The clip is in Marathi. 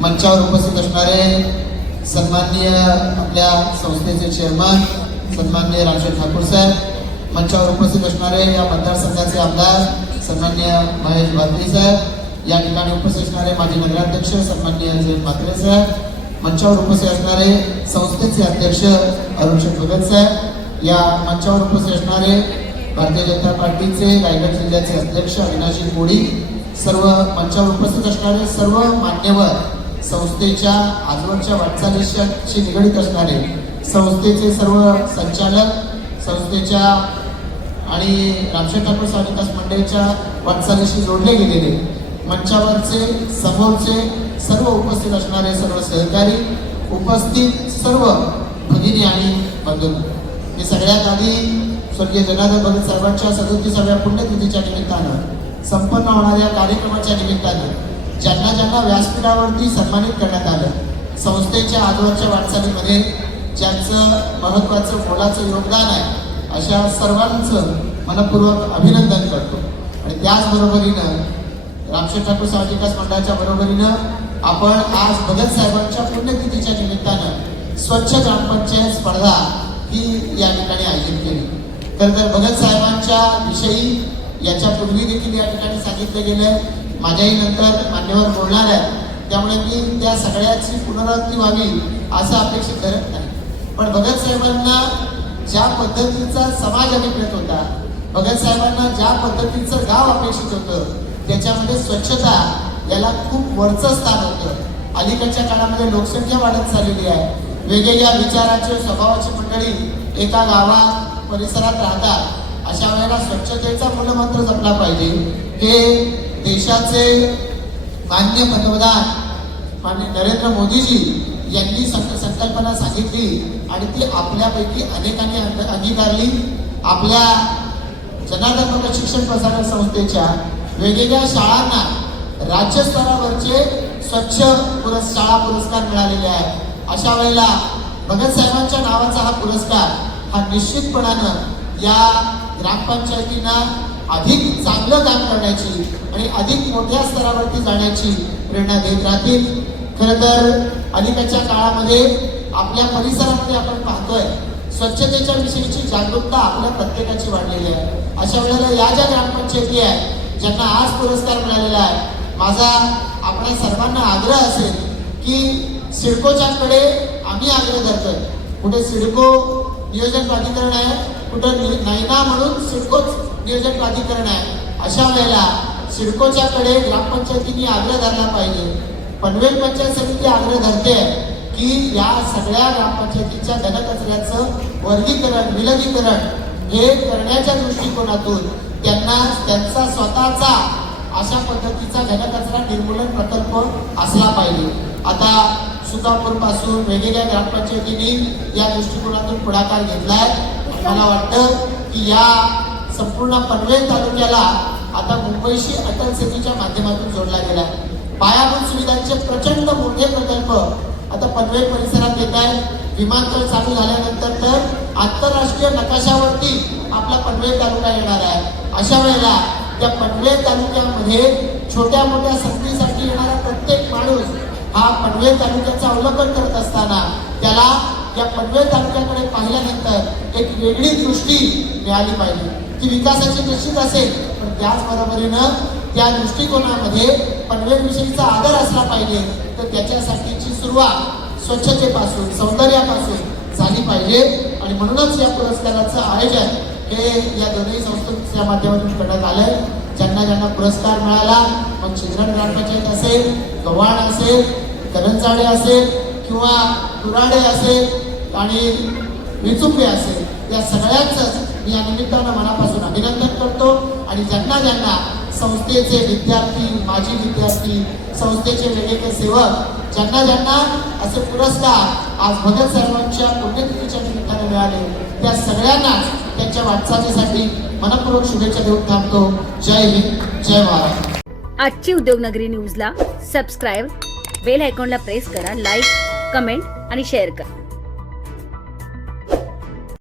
मंचावर उपस्थित असणारे सन्माननीय आपल्या संस्थेचे चेअरमन सन्माननीय रामशेठ ठाकूर साहेब मंचावर उपस्थित असणारे या मतदारसंघाचे आमदार सन्माननीय महेश भात्री साहेब या ठिकाणी उपस्थित असणारे माजी नगराध्यक्ष सन्माननीय अजय म्हात्रे साहेब मंचावर उपस्थित असणारे संस्थेचे अध्यक्ष अरुणशेठ भगत साहेब या मंचावर उपस्थित असणारे भारतीय जनता पार्टीचे रायगड जिल्ह्याचे अध्यक्ष अविनाशी कोडी सर्व मंचावर उपस्थित असणारे सर्व मान्यवर संस्थेच्या आजवरच्या वाटचालीशी निगडीत असणारे संस्थेचे सर्व संचालक संस्थेच्या आणि रामशेठ ठाकूर स्वामी मंडळीच्या वाटचालीशी जोडले गेलेले मंचावरचे समोरचे सर्व उपस्थित असणारे सर्व सहकारी उपस्थित सर्व भगिनी आणि बंधू. मी सगळ्यात आधी स्वर्गीय जनार्दन भगत सर्वांच्या सदोतीसाव्या पुण्यतिथीच्या निमित्तानं संपन्न होणाऱ्या कार्यक्रमाच्या निमित्ताने ज्यांना ज्यांना व्यासपीठावरती सन्मानित करण्यात आलं संस्थेच्या आजवरच्या वाटचालीमध्ये ज्यांचं महत्त्वाचं मोलाचं योगदान आहे अशा सर्वांचं मनपूर्वक अभिनंदन करतो. आणि त्याचबरोबरीनं रामशेठ ठाकूर समाज विकास मंडळाच्या बरोबरीनं आपण आज भगत साहेबांच्या पुण्यतिथीच्या निमित्तानं स्वच्छ ग्रामपंचायत स्पर्धा ही या ठिकाणी आयोजित केली. तर भगत साहेबांच्या विषयी याच्या पूर्वी देखील या ठिकाणी सांगितलं गेलं माझ्याही नंतर मान्यवर बोलणार आहे त्यामुळे मी त्या सगळ्याची पुनरावृत्ती व्हावी असं अपेक्षित करत नाही. पण भगत साहेबांना ज्या पद्धतीचा समाज अभिप्रेत होता भगत साहेबांना ज्या पद्धतीचं गाव अपेक्षित होतं त्याच्यामध्ये स्वच्छता याला खूप वरचं स्थान होतं. अलीकडच्या काळामध्ये लोकसंख्या वाढत चाललेली आहे. वेगवेगळ्या विचाराचे स्वभावाची मंडळी एका गावात परिसरात राहतात. अशा वेळेला स्वच्छतेचा मूलमंत्र जपला पाहिजे. हे देशाचे मान्य पंतप्रधान माननीय नरेंद्र मोदीजी यांनी संकल्पना सांगितली आणि ती आपल्यापैकी अनेकांनी अंगीकारली. आपल्या जनार्दन शिक्षण प्रसारक संस्थेच्या वेगवेगळ्या शाळांना राज्यस्तरावरचे स्वच्छ पुरस् शाळा पुरस्कार मिळालेले आहे अशा वेळेला भगत साहेबांच्या नावाचा हा पुरस्कार हा निश्चितपणानं या ग्रामपंचायतींना अधिक चांगलं काम करण्याची आणि अधिक मोठ्या स्तरावरती जाण्याची प्रेरणा देत राहतील. खरं तर अलीकडच्या काळामध्ये आपल्या परिसरामध्ये आपण पाहतोय स्वच्छतेच्या विषयीची जागरूकता आपल्या प्रत्येकाची वाढलेली आहे. अशा वेळेला या ज्या ग्रामपंचायती आहे ज्यांना आज पुरस्कार मिळालेला आहे माझा आपल्या सर्वांना आग्रह असेल की सिडकोच्याकडे आम्ही आग्रह धरतोय. कुठे सिडको नियोजन प्राधिकरण आहे कुठं नैना म्हणून सिडकोच नियोजन प्राधिकरण आहे. अशा वेळेला सिडकोच्याकडे ग्रामपंचायतींनी आग्रह धरला पाहिजे. पनवेल पंचायत समिती आग्रह धरते की या सगळ्या ग्रामपंचायतीच्या घनकचऱ्याचं वर्गीकरण विलगीकरण हे करण्याच्या दृष्टिकोनातून त्यांना त्यांचा स्वतःचा अशा पद्धतीचा घनकचरा निर्मूलन प्रकल्प असला पाहिजे. आता सुकापूरपासून वेगवेगळ्या ग्रामपंचायतींनी या दृष्टिकोनातून पुढाकार घेतलाय. मला वाटतं की या संपूर्ण पनवेल तालुक्याला आता मुंबईशी अटल सेतूच्या माध्यमातून जोडला गेला पायाभूत सुविधांचे प्रचंड मोठे प्रकल्प आता पनवेल परिसरात येत आहे विमानतळ चालू झाल्यानंतर तर आंतरराष्ट्रीय नकाशावरती आपला पनवेल तालुका येणार आहे. अशा वेळेला त्या पनवेल तालुक्यामध्ये छोट्या मोठ्या संधीसाठी येणारा प्रत्येक माणूस हा पनवेल तालुक्याचा अवलंबन करत असताना त्याला या पनवेल तालुक्याकडे पाहिल्यानंतर एक वेगळी दृष्टी मिळाली पाहिजे ती विकासाची निश्चित असेल पण त्याचबरोबरीनं त्या दृष्टिकोनामध्ये पनवेल विषयीचा आदर असला पाहिजे तर त्याच्यासाठीची सुरुवात स्वच्छतेपासून सौंदर्यापासून झाली पाहिजे. आणि म्हणूनच या पुरस्काराचं आयोजन हे या दोन्ही संस्थेच्या माध्यमातून करण्यात आलंय. ज्यांना ज्यांना पुरस्कार मिळाला मग चिंचण ग्रामपंचायत असेल गव्हाण असेल करंजाडे असेल किंवा कुराडे असेल आणि विचुंबे असेल या सगळ्यांचंच मी या निमित्तानं मनापासून अभिनंदन करतो. आणि ज्यांना ज्यांना संस्थेचे विद्यार्थी माजी विद्यार्थी संस्थेचे वेगवेगळे सेवक ज्यांना ज्यांना असे पुरस्कार आज भगत सर्वांच्या पुण्यतिथीच्या निमित्ताने मिळाले त्या सगळ्यांनाच त्यांच्या वाटचालीसाठी मनपूर्वक शुभेच्छा देऊन थांबतो. जय हिंद जय महाराष्ट्र आजची उद्योगनगरी न्यूजला सबस्क्राईब बेल आयकॉनला प्रेस करा लाईक कमेंट आणि शेअर करा.